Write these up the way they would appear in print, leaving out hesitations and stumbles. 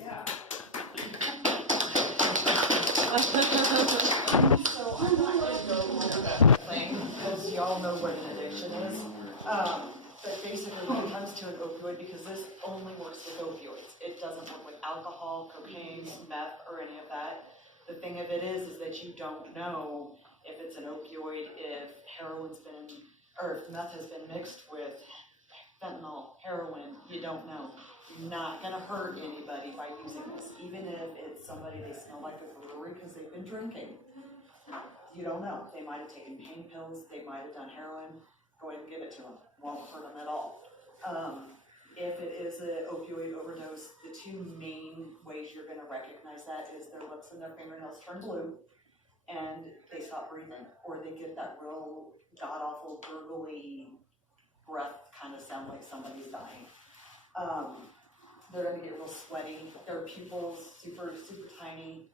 Yeah. So I'm not going to go over that thing because y'all know what an addiction is. But basically when it comes to an opioid, because this only works with opioids, it doesn't work with alcohol, cocaine, meth, or any of that. The thing of it is that you don't know if it's an opioid, if heroin's been, or if meth has been mixed with fentanyl, heroin, you don't know. You're not gonna hurt anybody by using this, even if it's somebody they smell like a brewery because they've been drinking. You don't know. They might have taken pain pills, they might have done heroin, go ahead and give it to them. Won't hurt them at all. If it is an opioid overdose, the two main ways you're gonna recognize that is their lips and their fingernails turn blue and they stop breathing, or they get that real god-awful gurgly breath kind of sound like somebody's dying. They're gonna get real sweaty, their pupils super, super tiny,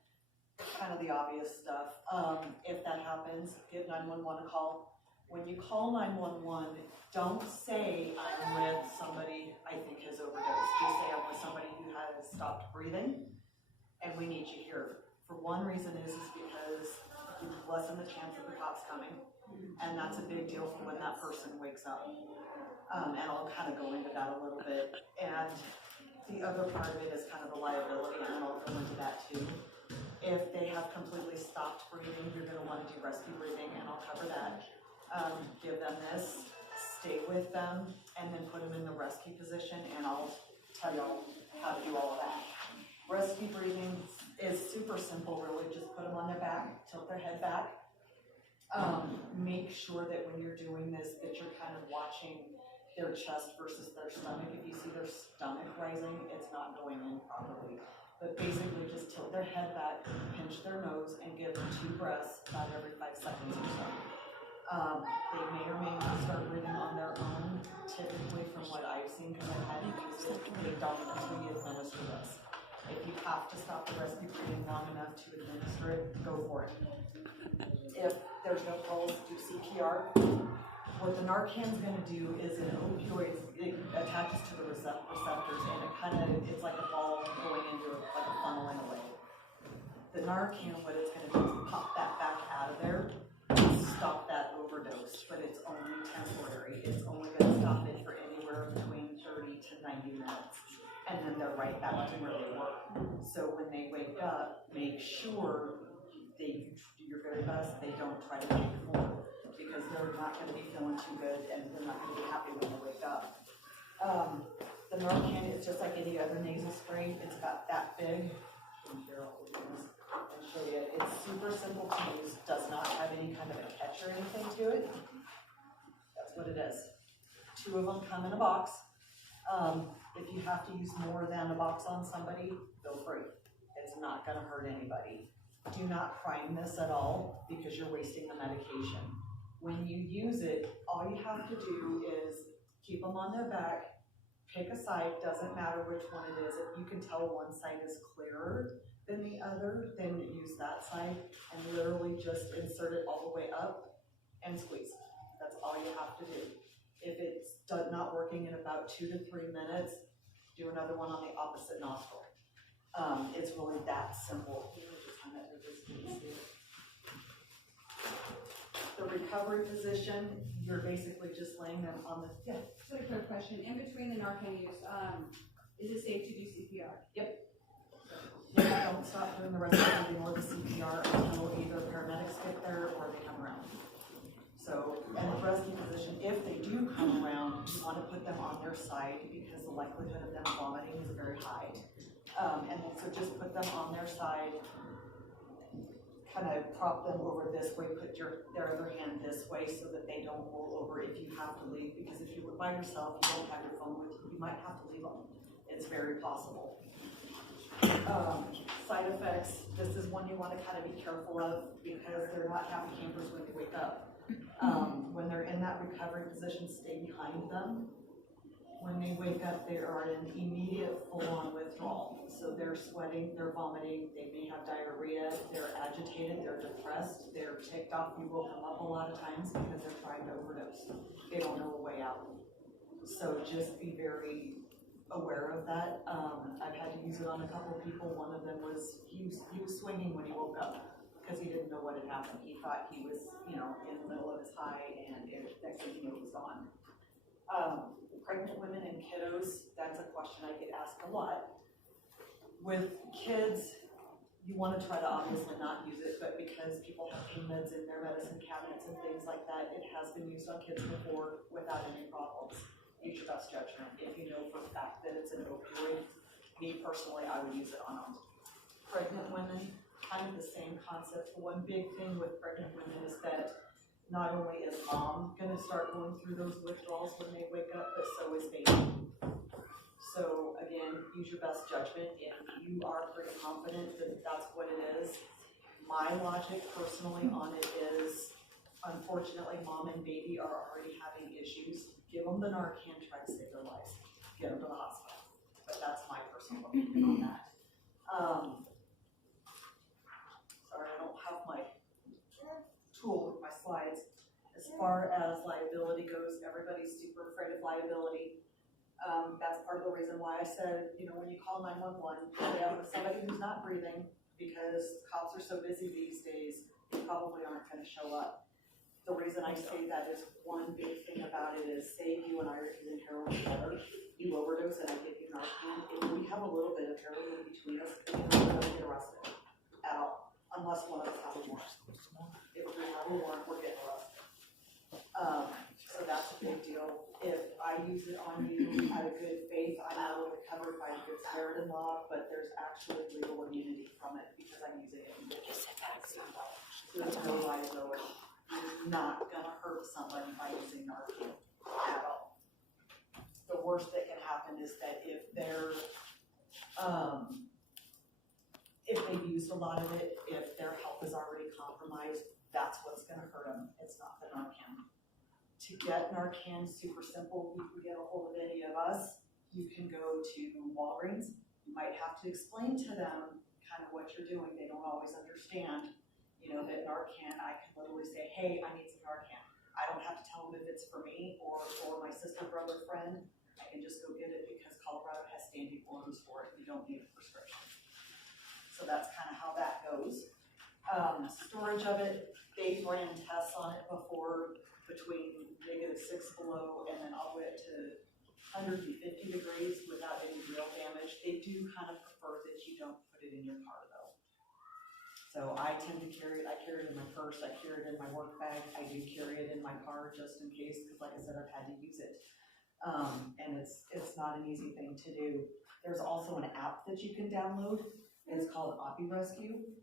kind of the obvious stuff. If that happens, give 911 a call. When you call 911, don't say I'm with somebody I think has overdosed. Just say I'm with somebody who has stopped breathing and we need you here. For one reason is because you lessen the chance of the cops coming, and that's a big deal for when that person wakes up. And I'll kind of go into that a little bit. And the other part of it is kind of the liability, and I'll go into that too. If they have completely stopped breathing, you're going to want to do rescue breathing, and I'll cover that. Give them this, stay with them, and then put them in the rescue position, and I'll tell y'all how to do all of that. Rescue breathing is super simple, really. Just put them on their back, tilt their head back. Make sure that when you're doing this, that you're kind of watching their chest versus their stomach. If you see their stomach rising, it's not going in properly. But basically just tilt their head back, pinch their nose, and give them 2 breaths about every 5 seconds or so. They may or may not start breathing on their own. Typically, from what I've seen, because I've had to use it, they don't until you administer this. If you have to stop the rescue breathing long enough to administer it, go for it. If there's no pulse, do CPR. What the Narcan's going to do is an opioid, it attaches to the receptors, and it kind of, it's like a ball going into like a funnel in a way. The Narcan, what it's going to do is pop that back out of there, stop that overdose, but it's only temporary. It's only going to stop it for anywhere between 30 to 90 minutes, and then they're right back to where they were. So when they wake up, make sure they do your very best. They don't try to take more, because they're not going to be feeling too good, and they're not going to be happy when they wake up. The Narcan is just like any other nasal spray. It's about that big. Here, I'll do this and show you. It's super simple to use. Does not have any kind of a catch or anything to it. That's what it is. 2 of them come in a box. If you have to use more than a box on somebody, feel free. It's not going to hurt anybody. Do not prime this at all, because you're wasting the medication. When you use it, all you have to do is keep them on their back, pick a side, doesn't matter which one it is. If you can tell one side is clearer than the other, then use that side, and literally just insert it all the way up and squeeze. That's all you have to do. If it's not working in about 2 to 3 minutes, do another one on the opposite nostril. It's really that simple. The recovery position, you're basically just laying them on the, Yeah, just a quick question. In between the Narcan use, is it safe to do CPR? Yep. Yeah, don't stop doing the rest of the or the CPR until either paramedics get there or they come around. So, and the rescue position, if they do come around, you want to put them on their side, because the likelihood of them vomiting is very high. And so just put them on their side, kind of prop them over this way, put their other hand this way so that they don't roll over if you have to leave, because if you were by yourself, you don't have your phone with you, you might have to leave them. It's very possible. Side effects, this is one you want to kind of be careful of, because they're not happy campers when they wake up. When they're in that recovery position, stay behind them. When they wake up, they are in immediate full-on withdrawal. So they're sweating, they're vomiting, they may have diarrhea, they're agitated, they're depressed, they're ticked off. You woke them up a lot of times because they're trying to overdose. They don't know a way out. So just be very aware of that. I've had to use it on a couple of people. One of them was, he was swinging when he woke up because he didn't know what had happened. He thought he was, in the middle of his high, and next thing you know, it was gone. Pregnant women and kiddos, that's a question I get asked a lot. With kids, you want to try to obviously not use it, but because people have pain meds in their medicine cabinets and things like that, it has been used on kids before without any problems. Use your best judgment. If you know for a fact that it's an opioid, me personally, I would use it on them. Pregnant women, kind of the same concept. One big thing with pregnant women is that not only is mom going to start going through those withdrawals when they wake up, but so is baby. So again, use your best judgment. If you are pretty confident that that's what it is, my logic personally on it is, unfortunately, mom and baby are already having issues. Give them the Narcan, try to save their lives. Get them to the hospital. But that's my personal opinion on that. Sorry, I don't have my tool with my slides. As far as liability goes, everybody's super afraid of liability. That's part of the reason why I said, when you call 911, somebody who's not breathing, because cops are so busy these days, they probably aren't going to show up. The reason I say that is one big thing about it is, say you and I are using heroin together, you overdose and I give you Narcan, if we have a little bit of heroin between us, we don't get arrested at all, unless one of us has a warrant. If we have a warrant, we're getting arrested. So that's a big deal. If I use it on you out of good faith, I'm not only covered by the Good Samaritan law, but there's actually legal immunity from it because I'm using it in good faith. There's no liability. You're not gonna hurt somebody by using Narcan at all. The worst that can happen is that if they've used a lot of it, if their health is already compromised, that's what's gonna hurt them. It's not the Narcan. To get Narcan, super simple. You can get a hold of any of us. You can go to Walgreens. You might have to explain to them kind of what you're doing. They don't always understand. That Narcan, I can literally say, hey, I need some Narcan. I don't have to tell them if it's for me or for my sister, brother, friend. I can just go get it because Colorado has standing orders for it. You don't need a prescription. So that's kind of how that goes. Storage of it, they ran tests on it before between -6 below and then all the way up to 150 degrees without any real damage. They do kind of prefer that you don't put it in your car though. So I tend to carry it. I carry it in my purse. I carry it in my work bag. I do carry it in my car just in case, because like I said, I've had to use it. And it's not an easy thing to do. There's also an app that you can download. It's called Rescue,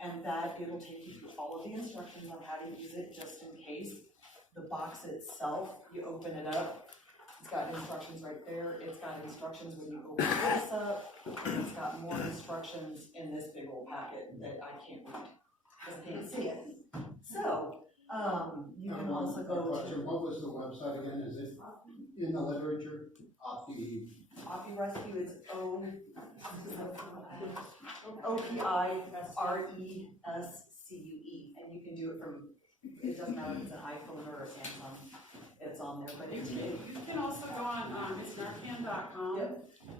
and that it'll take you through all of the instructions on how to use it just in case. The box itself, you open it up. It's got instructions right there. It's got instructions when you open this up. And it's got more instructions in this big old packet that I can't read because I can't see it. So, you can also go to... What was the website again? Is it in the literature? Rescue is OPIRESCUE, and you can do it from, it doesn't matter if it's an iPhone or a Samsung, it's on there, but You can also go on, it's Narcan.com, Yep.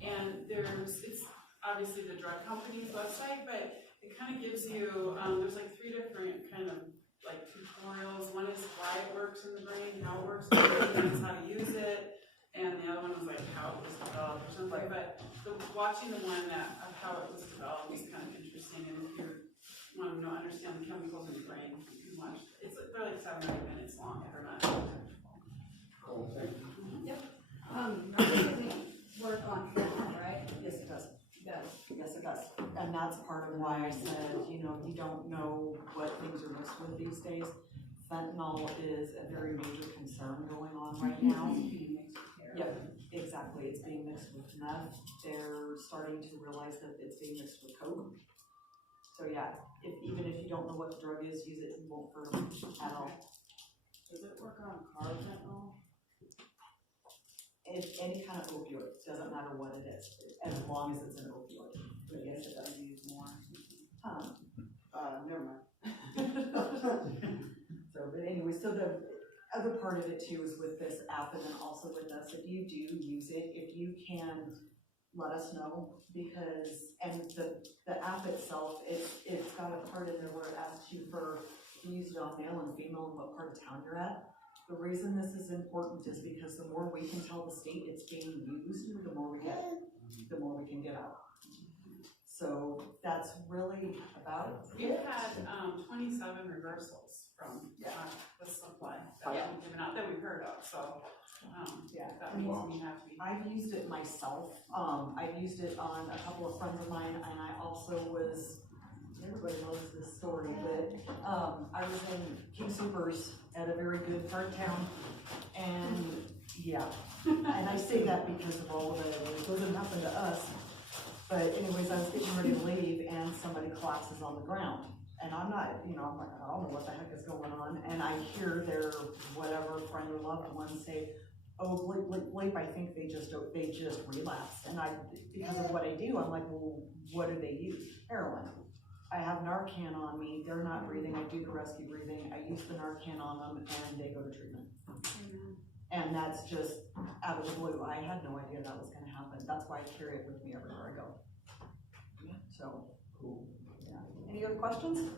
and it's obviously the drug company's website, but it kind of gives you, there's like 3 different kind of like tutorials. One is why it works in the brain, how it works in the brain, and how to use it, and the other one was like how it was developed or something, but watching the one of how it was developed was kind of interesting, and if you want to understand the chemicals in the brain, you can watch, they're like 7 or 8 minutes long, they're not. Cool, thank you. Yep. Narcan doesn't work on fentanyl, right? yes, it does. It does. Yes, it does. And that's part of why I said, you don't know what things are mixed with these days. Fentanyl is a very major concern going on right now. Yep, exactly. It's being mixed with meth. They're starting to realize that it's being mixed with coke. So yeah, even if you don't know what the drug is, use it. It won't hurt them at all. Does it work on fentanyl? If any kind of opioid, doesn't matter what it is, as long as it's an opioid. But yes, it does use more. Never mind. So, but anyway, so other part of it too is with this app and then also with us, if you do use it, if you can let us know, because, and the app itself, it's got a part in there where it asks you for, you use it on male and female and what part of town you're at. The reason this is important is because the more we can tell the state it's being used, the more we can get out. So that's really about it. We've had 27 reversals from the supply that we've given out, that we've heard of, so that means we have to be. I've used it myself. I've used it on a couple of friends of mine, and I also was, everybody knows this story, but I was in King Soopers at a very good part of town, and and I say that because of all of it. It doesn't happen to us. But anyways, I was getting ready to leave and somebody collapses on the ground. And I'm not, I'm like, I don't know what the heck is going on. And I hear their whatever friend or loved one say, oh, bleep, I think they just relapsed. And because of what I do, I'm like, well, what do they use? Heroin. I have Narcan on me. They're not breathing. I do the rescue breathing. I use the Narcan on them and they go to treatment. And that's just out of the blue. I had no idea that was going to happen. That's why I carry it with me everywhere I go. So, cool. Any other questions?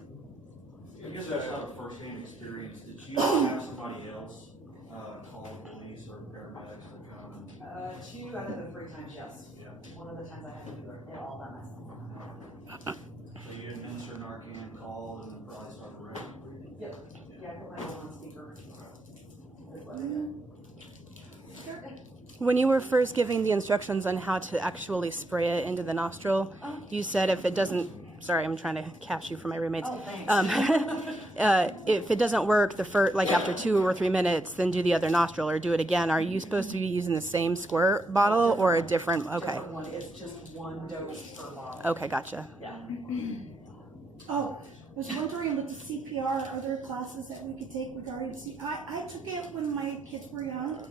I guess that's not a first-hand experience. Did you have somebody else call the police or paramedics to come? 2 out of the 3 times, yes. Yeah. One of the times I had to do it all by myself. So you administer Narcan, called, and then probably start the rescue breathing? Yep. Yeah, I put my phone on speaker. That's what I did. When you were first giving the instructions on how to actually spray it into the nostril, you said if it doesn't, sorry, I'm trying to catch you for my roommates. Oh, thanks. If it doesn't work the first, like after 2 or 3 minutes, then do the other nostril or do it again. Are you supposed to be using the same squirt bottle or a different? Okay. Different one. It's just 1 dose per bottle. Okay, gotcha. Yeah. Oh, I was wondering with the CPR, are there classes that we could take regarding I took it when my kids were young,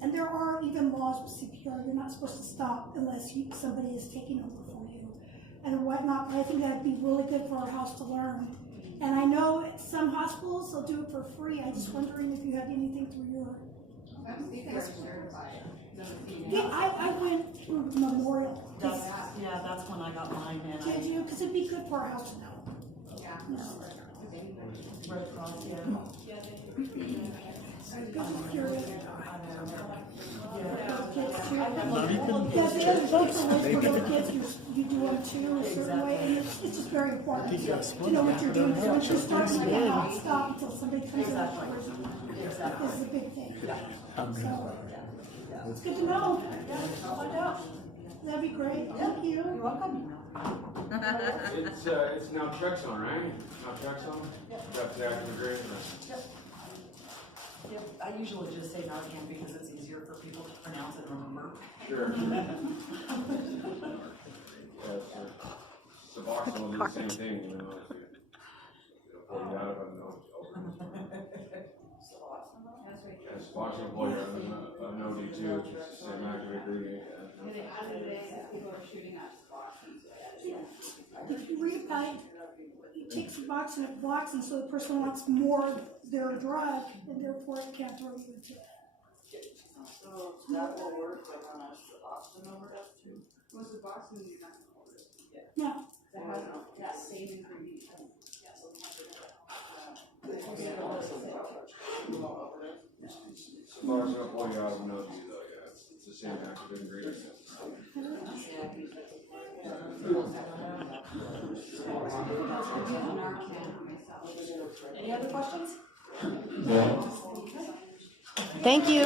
and there are even laws with CPR. You're not supposed to stop unless somebody is taking over for you and whatnot, but I think that'd be really good for our house to learn. And I know at some hospitals, they'll do it for free. I'm just wondering if you had anything through your... Yeah, I went through Memorial. That's when I got mine. And Did you? Because it'd be good for our house to know. Red Cross, you do them too a certain way, and it's just very important to know what you're doing. So once you start, you cannot stop until somebody comes in and covers you. This is a big thing. So it's good to know. Find out. That'd be great. Thank you. You're welcome. It's now Naltrexone, right? Naltrexone? Yep. That's the active ingredient. Yep. I usually just say Narcan because it's easier for people to pronounce and remember. Sure. Suboxone will do the same thing, if you pull you out of it. Suboxone will pull you out of an OD too, it's the same active ingredient. And they added it in that people are shooting at Suboxone, so If you read about it, you take Suboxone, it blocks, and so the person wants more of their drug, and therefore it can't throw you into it. So that will work, but on a Suboxone overdose too? well, Suboxone is not gonna hold it. No. That has that same ingredient. Suboxone will pull you out of an OD though, yeah, it's the same active ingredient. Any other questions? Thank you.